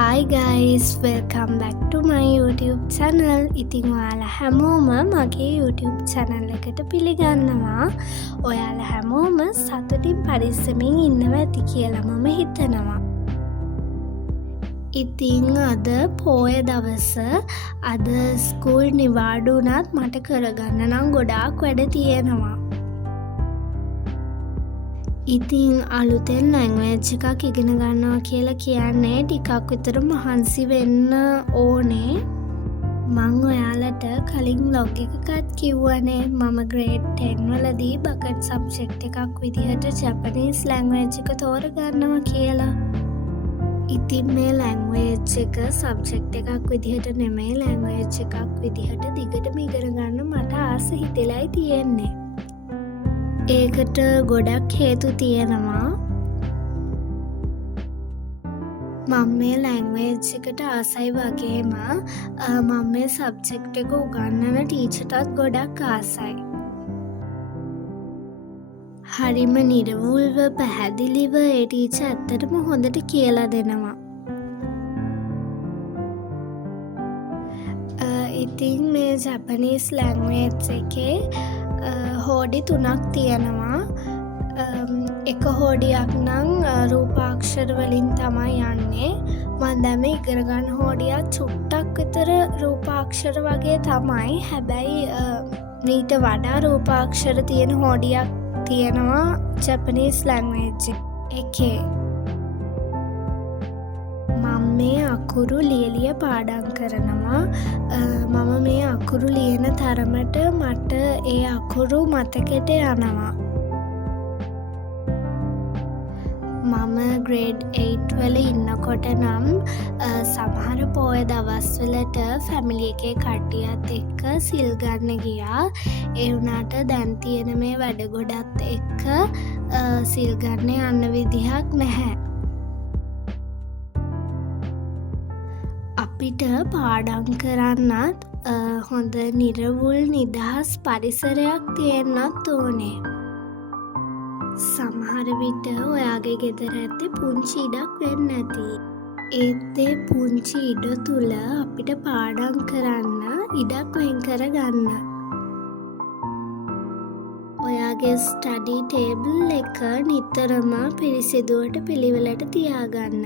Hi guys, welcome back to my YouTube channel. ඉතින් ඔයාලා හැමෝම මගේ YouTube channel එකට පිළිගන්නවා. ඔයාලා හැමෝම සතුටින් පරිස්සමින් ඉන්නවා ඇති කියලා මම හිතනවා. ඉතින් අද පොය දවස අද ස්කූල් නිවාඩු වුණත් මට කරගන්න නම් ගොඩාක් වැඩ තියෙනවා. ඉතින් අලුතෙන් ලැන්ග්වේජ් එකක් ඉගෙන ගන්නවා කියලා කියන්නේ ටිකක් විතර මහන්සි වෙන්න ඕනේ. මං ඔයාලට කලින් vlog එකකත් කිව්වනේ මම grade 10 වලදී bucket subject එකක් විදිහට Japanese language එක තෝරගන්නවා කියලා. ඉතින් මේ language එක subject එකක් විදිහට නෙමෙයි language එකක් විදිහට දිගටම ඉගෙන ගන්න මට ආස හිතෙලයි තියෙන්නේ. ඒකට ගොඩක් හේතු තියෙනවා. මම මේ ලැන්ග්වේජ් එකට ආසයි වගේම මම මේ සබ්ජෙක්ට් එක උගන්වන ටීචර්ටත් ගොඩක් ආසයි. හරිම නිර්වුල්ව පැහැදිලිව ඒ ටීචර් ඇත්තටම හොඳට කියලා දෙනවා. ඉතින් මේ ජපනීස් ලැන්ග්වේජ් එකේ හෝඩි 3ක් තියෙනවා. එක හෝඩියක් නම් රූපාක්ෂර වලින් තමයි යන්නේ. මම දැන් මේ ඉගෙන ගන්න හෝඩියක් චුට්ටක් විතර රූපාක්ෂර වගේ තමයි. හැබැයි ඊට වඩා රූපාක්ෂර තියෙන හෝඩියක් තියෙනවා ජපනීස් ලැන්ග්වේජ් එකේ. මම මේ අකුරු ලියලිය පාඩම් කරනවා. මම මේ අකුරු ලියන තරමට මට ඒ අකුරු මතකෙට යනවා. මම grade 8 වල ඉන්නකොට නම් සමහර පොය දවස්වලට ෆැමිලි එකේ කට්ටියත් එක්ක සිල් ගන්න ගියා. ඒ වුණාට දැන් තියෙන මේ වැඩ ගොඩත් එක්ක සිල් ගන්න යන්න විදිහක් නැහැ. අපිට පාඩම් කරන්නත් හොඳ නිර්වුල් නිදහස් පරිසරයක් තියෙන්නත් ඕනේ. සමහර විට ඔයාගේ ගෙදර ඇත්තේ පුංචි ඉඩක් වෙන්න ඇති. ඒත් ඒ පුංචි ඉඩ තුල අපිට පාඩම් කරන්න ඉඩක් වෙන් කරගන්න. ඔයාගේ ස්ටඩි ටේබල් එක නිතරම පිරිසිදුවට පිළිවෙලට තියාගන්න.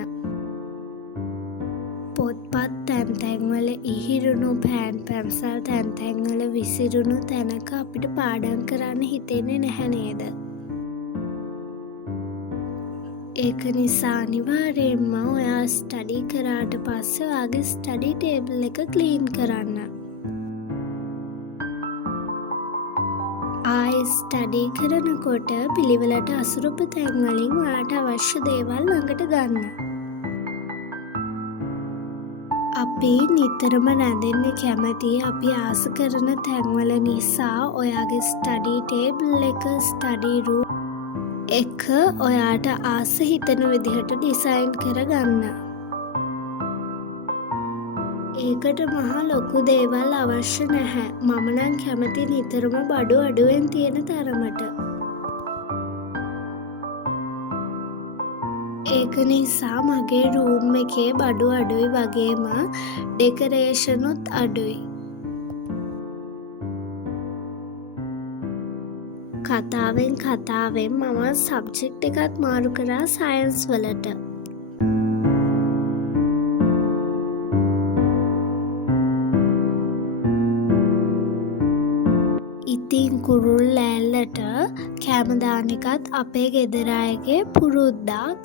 පොත්පත් තැන්තැන්වල ඉහිරුණු පෑන් පැන්සල් තැන්තැන්වල විසිරුණු තැනක අපිට පාඩම් කරන්න හිතෙන්නේ නැහැ නේද? ඒක නිසා අනිවාර්යයෙන්ම ඔයා ස්ටඩි කරාට පස්සේ ඔයාගේ ස්ටඩි ටේබල් එක ක්ලීන් කරන්න. ආයෙ ස්ටඩි කරනකොට පිළිවෙලට අසුරුප තැන් වලින් ඔයාට අවශ්‍ය දේවල් ළඟට ගන්න. අපි නිතරම රැඳෙන්න කැමති අපි ආස කරන තැන්වල නිසා ඔයාගේ ස්ටඩි ටේබල් එක ස්ටඩි රූම් එක ඔයාට ආස හිතන විදිහට ඩිසයින් කරගන්න. ඒකට මහා ලොකු දේවල් අවශ්‍ය නැහැ. මම නම් කැමති නිතරම බඩු අඩුවෙන් තියෙන තරමට. ඒක නිසා මගේ රූම් එකේ බඩු අඩුයි වගේම ඩෙකරේෂනුත් අඩුයි. කතාවෙන් මම සබ්ජෙක්ට් එකත් මාරු කරා සයන්ස් වලට. ඉතින් කුරුල් ලෑල්ලට කෑම දාන එකත් අපේ ගෙදර අයගේ පුරුද්දක්.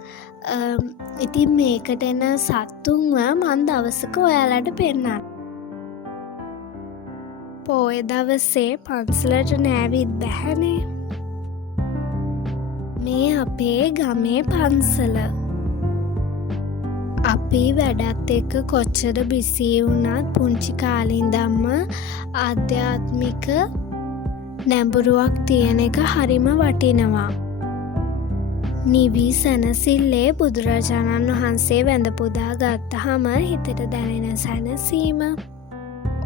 ඉතින් මේකට එන සත්තුන්ව මං දවසක ඔයාලට පෙන්නන්න. පොය දවසේ පන්සලට නෑවිත් බැහැනේ. මේ අපේ ගමේ පන්සල. අපි වැඩත් එක්ක කොච්චර බිසී වුණත් පුංචි කාලේ ඉඳන්ම ආධ්‍යාත්මික නැඹුරුවක් තියෙන එක හරිම වටිනවා. නිවි සැනසිල්ලේ බුදුරජාණන් වහන්සේ වැඳ පුදා ගත්තහම හිතට දැනෙන සැනසීම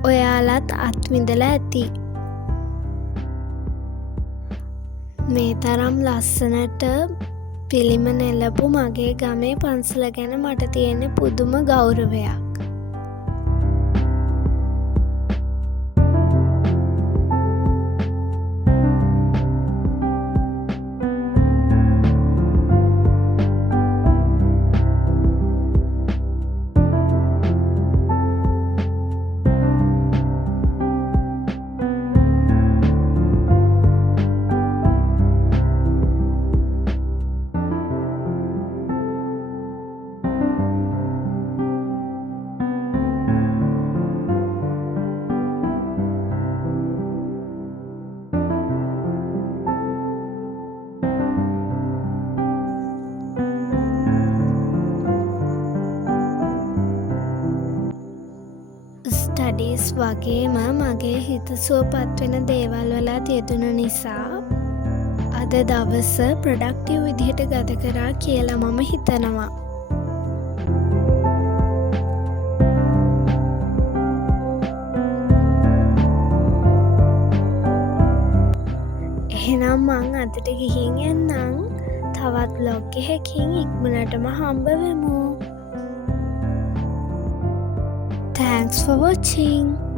ඔයාලත් අත්විඳලා ඇති. මේ තරම් ලස්සනට පිළිම නෙලපු මගේ ගමේ පන්සල ගැන මට තියෙන පුදුම ගෞරවයක්. ස්ටඩීස් වගේම මගේ හිත සුවපත් වෙන දේවල් වලත් යෙදුන නිසා අද දවස ප්‍රොඩක්ටිව් විදිහට ගත කරා කියලා මම හිතනවා. එහෙනම් මං අදට ගිහින් එන්නම්. තවත් බ්ලොග් එකකින් ඉක්මනටම හම්බ වෙමු. Thanks for watching.